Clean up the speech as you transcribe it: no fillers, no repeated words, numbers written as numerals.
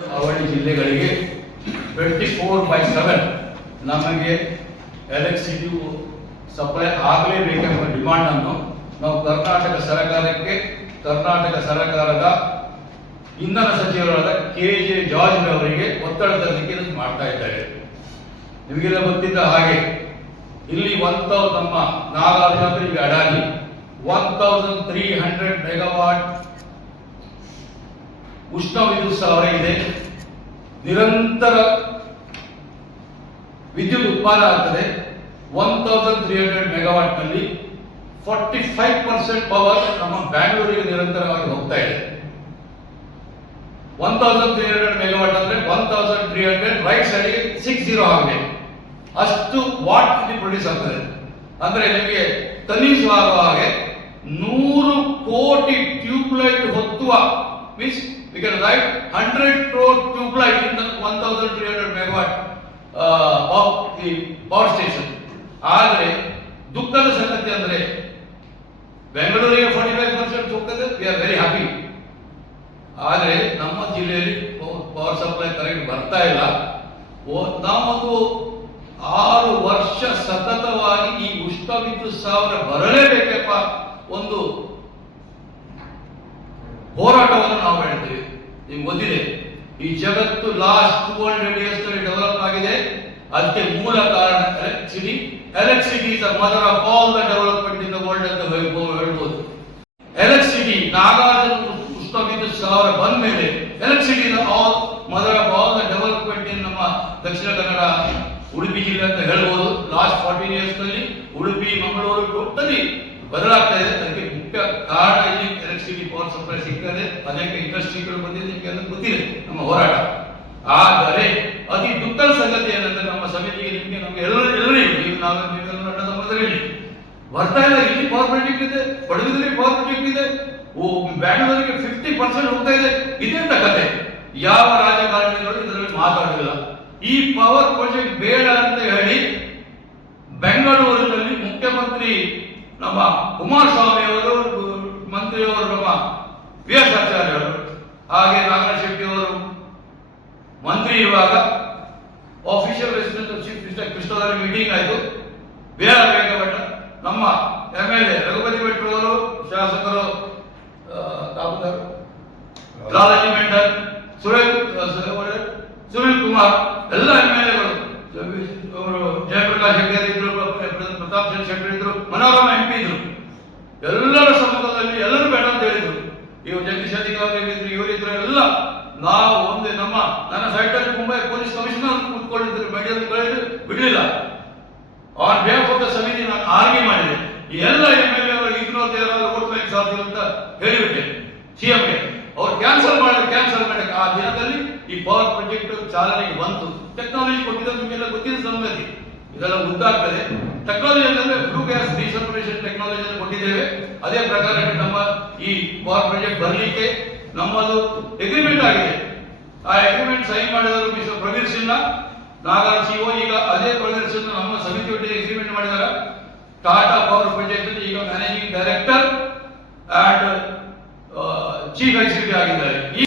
ಅವಳಿ ಜಿಲ್ಲೆಗಳಿಗೆ 24/7 ನಮಗೆ ಎಲೆಕ್ಟ್ರಿಸಿಟಿ ಸಪ್ಲೈ ಆಗಲೇಬೇಕೆಂಬ ಡಿಮಾಂಡ್ ಅನ್ನು ನಾವು ಕರ್ನಾಟಕ ಸರ್ಕಾರದ ಇಂಧನ ಸಚಿವರಾದ KJ ಜಾರ್ಜ್ ಅವರಿಗೆ ಒತ್ತಡ ತರಲಿಕ್ಕೆ ಮಾಡ್ತಾ ಇದ್ದಾರೆ. ನಿಮಗೆಲ್ಲ ಗೊತ್ತಿದ್ದ ಹಾಗೆ ಇಲ್ಲಿ ನಮ್ಮ ನಾಗಾರ್ಜುನ ಈಗ ಅಡಾನಿ 1300 ಮೆಗಾವಾಟ್ ಉಷ್ಣ ವಿದ್ಯುತ್ ಸ್ಥಾವರ ಇದೆ. ನಿರಂತರ ವಿದ್ಯುತ್ ಉತ್ಪಾದನೆ ಆಗ್ತದೆ. 1300 ಮೆಗಾವಾಟ್ ನಲ್ಲಿ 45% ಪವರ್ ನಮ್ಮ ಬ್ಯಾಂಗ್ಳೂರಿಗೆ ನಿರಂತರವಾಗಿ ಹೋಗ್ತಾ ಇದೆ. 1300 ಮೆಗಾವಾಟ್ ಅಂದ್ರೆ 1300 ರೈಟ್ ಸೈಡ್ಗೆ 60 ಆಗಬೇಕು. ಅಷ್ಟು ವಾಟ್ ಇಲ್ಲಿ ಪ್ರೊಡ್ಯೂಸ್ ಆಗ್ತದೆ. ಅಂದ್ರೆ ನಿಮಗೆ ಕನಿಷ್ಠವಾದ ಹಾಗೆ 100 ಕೋಟಿ ಟ್ಯೂಬ್ಲೈಟ್ ಹೊತ್ತುವ means we can write 100 crore tube light in the 1300 megawatt of the power station. ಆದರೆ ದುಃಖದ ಸಂಗತಿ ಅಂದ್ರೆ ಬೆಂಗಳೂರಿಗೆ 45% ಹೋಗ್ತದೆ. We are very happy. ಆದರೆ ನಮ್ಮ ಜಿಲ್ಲೆಯಲ್ಲಿ ಪವರ್ ಸಪ್ಲೈ ಕರೆಕ್ಟ್ ಬರ್ತಾ ಇಲ್ಲ. ನಾವೊಂದು 6 ವರ್ಷ ಸತತವಾಗಿ ಈ ಉಷ್ಣ ವಿದ್ಯುತ್ ಸ್ಥಾವರ ಬರಲೇಬೇಕಪ್ಪ ಒಂದು ಹೋರಾಟವನ್ನು ನಾವು ಮಾಡಿದ್ದೇವೆ. ನಿಮ್ಗೆ ಗೊತ್ತಿದೆ, ಈ ಜಗತ್ತು ಲಾಸ್ಟ್ 200 years ನಲ್ಲಿ ಡೆವಲಪ್ ಆಗಿದೆ. ಅದಕ್ಕೆ ಮೂಲ ಕಾರಣ electricity. Electricity is the mother of all the development in the world ಅಂತ ಹೇಳ್ಬೋದು. ಎಲೆಕ್ಟ್ರಿಸಿಟಿ ನಾಗಾರ್ಜುನ ಉಷ್ಣ ವಿದ್ಯುತ್ ಸ್ಥಾವರ ಬಂದ ಮೇಲೆ electricity is all mother of all the development in ನಮ್ಮ ದಕ್ಷಿಣ ಕನ್ನಡ ಉಡುಪಿ ಜಿಲ್ಲೆ ಅಂತ ಹೇಳ್ಬೋದು. ಲಾಸ್ಟ್ 14 years ನಲ್ಲಿ ಉಡುಪಿ ಮಂಗಳೂರು ಟೋಟಲಿ ಬದಲಾಗ್ತಾ ಇದೆ. ಅದಕ್ಕೆ ಮುಖ್ಯ ಕಾರಣ ಇಲ್ಲಿ ಎಲೆಕ್ಟ್ರಿಸಿಟಿ ಪವರ್ ಸಪ್ಲೈ ಸಿಗ್ತದೆ. ಅನೇಕ ಇಂಡಸ್ಟ್ರಿಗಳು ಬಂದಿದೆ, ನಿಮಗೆ ಅದು ಗೊತ್ತಿದೆ ನಮ್ಮ ಹೋರಾಟ. ಆದರೆ ಅತಿ ದುಃಖದ ಸಂಗತಿ ಏನಂದ್ರೆ ನಮ್ಮ ಸಮಿತಿಗೆ ನಮಗೆ ಎಲ್ಲರಿಗೂ ಬರ್ತಾ ಇಲ್ಲ. ಇಲ್ಲಿ ಪವರ್ ಪ್ರಾಜೆಕ್ಟ್ ಇದೆ, ಪಡುವಿನಲ್ಲಿ ಪವರ್ ಪ್ರಾಜೆಕ್ಟ್ ಇದೆ, ಬ್ಯಾಂಗ್ಳೂರಿಗೆ 50% ಹೋಗ್ತಾ ಇದೆ. ಇದೆಂತ ಕತೆ? ಯಾವ ರಾಜಕಾರಣಿಗಳು ಇದರಲ್ಲಿ ಮಾತಾಡಿಲ್ಲ. ಈ ಪವರ್ ಪ್ರಾಜೆಕ್ಟ್ ಬೇಡ ಅಂತ ಹೇಳಿ ಬೆಂಗಳೂರಿನಲ್ಲಿ ಮುಖ್ಯಮಂತ್ರಿ ನಮ್ಮ ಕುಮಾರಸ್ವಾಮಿ ಅವರು, ಮಂತ್ರಿಯವರು ನಮ್ಮ PS ಆಚಾರ್ಯ ಅವರು, ಹಾಗೆ ನಾಗರಾಜ್ ಶೆಟ್ಟಿ ಅವರು ಮಂತ್ರಿ ಇರುವಾಗ ಆಫೀಷಿಯಲ್ ರೆಸಿಡೆನ್ಸ್ ಚೀಫ್ ಮಿನಿಸ್ಟರ್ ಕೃಷ್ಣದಲ್ಲಿ ಮೀಟಿಂಗ್ ಆಯಿತು. ಬೇಡ ನಮ್ಮ MLA ರಘುಪತಿ ಭಟ್ರು ಅವರು, ಶಾಸಕರು ಲಾಲಾಜಿ ಮೆಂಡನ್, ಸುನಿಲ್ ಕುಮಾರ್, ಎಲ್ಲ MLAಗಳು, ಅವರು ಜಯಪ್ರಕಾಶ್ ಹೆಗ್ಡೆ ಇದ್ರು, ಪ್ರತಾಪ್ ಚಂದ್ರ ಶೆಟ್ಟಿ ಇದ್ರು, ಮನೋರಮ MP ಇದ್ರು. ಎಲ್ಲರ ಸಮ್ಮುಖದಲ್ಲಿ ಎಲ್ಲರೂ ಬೇಡ ಅಂತ ಹೇಳಿದ್ರು. ಇವರು ಜಗದೀಶ್ ಅಧಿಕಾರಿ ಇದ್ರು, ಇವರಿದ್ರು. ಎಲ್ಲ ನಾವು ನನ್ನ ಸೈಟ್ ಅಲ್ಲಿ ಮುಂಬೈ ಪೊಲೀಸ್ ಕಮಿಷನರ್ ಕೂತ್ಕೊಂಡಿದ್ರು, ಬಿಡಲಿಲ್ಲ. ಆನ್ ಬಿಹಾಫ್ ಆಫ್ ದ ಸಮಿತಿ ನಾನು ಆರ್ಗ್ಯೂ ಮಾಡಿದೆ. ಎಲ್ಲ MLA ಅವರು ಇಗ್ನೋರ್ ಓಟ್ಲಿಕ್ಕೆ ಸಾಧ್ಯ ಅಂತ ಹೇಳಿಬಿಟ್ಟೆ CMಗೆ. ಅವ್ರು ಕ್ಯಾನ್ಸಲ್ ಮಾಡಕ್ಕೆ ಆ ದಿನದಲ್ಲಿ ಈ ಪವರ್ ಪ್ರಾಜೆಕ್ಟ್ ಚಾಲನೆಗೆ ಬಂತು. ಟೆಕ್ನಾಲಜಿ ಕೊಟ್ಟಿದ್ದು ನಿಮಗೆಲ್ಲ ಗೊತ್ತಿದ್ದ ಸಂಗತಿ. ಇದೆಲ್ಲ ಉದ್ದಾಗ್ತದೆ. ಟೆಕ್ನಾಲಜಿ ಅಂತಂದ್ರೆ ಫ್ಲೂ ಗ್ಯಾಸ್ ಡಿಸಲ್ಫರೇಷನ್ ಟೆಕ್ನಾಲಜಿಯನ್ನು ಕೊಟ್ಟಿದ್ದೇವೆ. ಅದೇ ಪ್ರಕಾರ ನಮ್ಮ ಈ ಪವರ್ ಪ್ರಾಜೆಕ್ಟ್ ಬರಲಿಕ್ಕೆ ನಮ್ಮದು ಅಗ್ರಿಮೆಂಟ್ ಆಗಿದೆ. ಆ ಅಗ್ರಿಮೆಂಟ್ ಸೈನ್ ಮಾಡಿದರು ಮಿಸ್ಟರ್ ಪ್ರವೀರ್ ಸಿನ್ಹಾ, ನಾಗಾರ್ಜುನ CEO. ಈಗ ಅದೇ ಪ್ರವೀರ್ ಸಿನ್ಹಾ ನಮ್ಮ ಸಮಿತಿಯೊಟ್ಟಿಗೆ ಅಗ್ರಿಮೆಂಟ್ ಮಾಡಿದ್ದಾರೆ. ಟಾಟಾ ಪವರ್ ಪ್ರಾಜೆಕ್ಟ್ ಈಗ managing director and chief executive ಆಗಿದ್ದಾರೆ.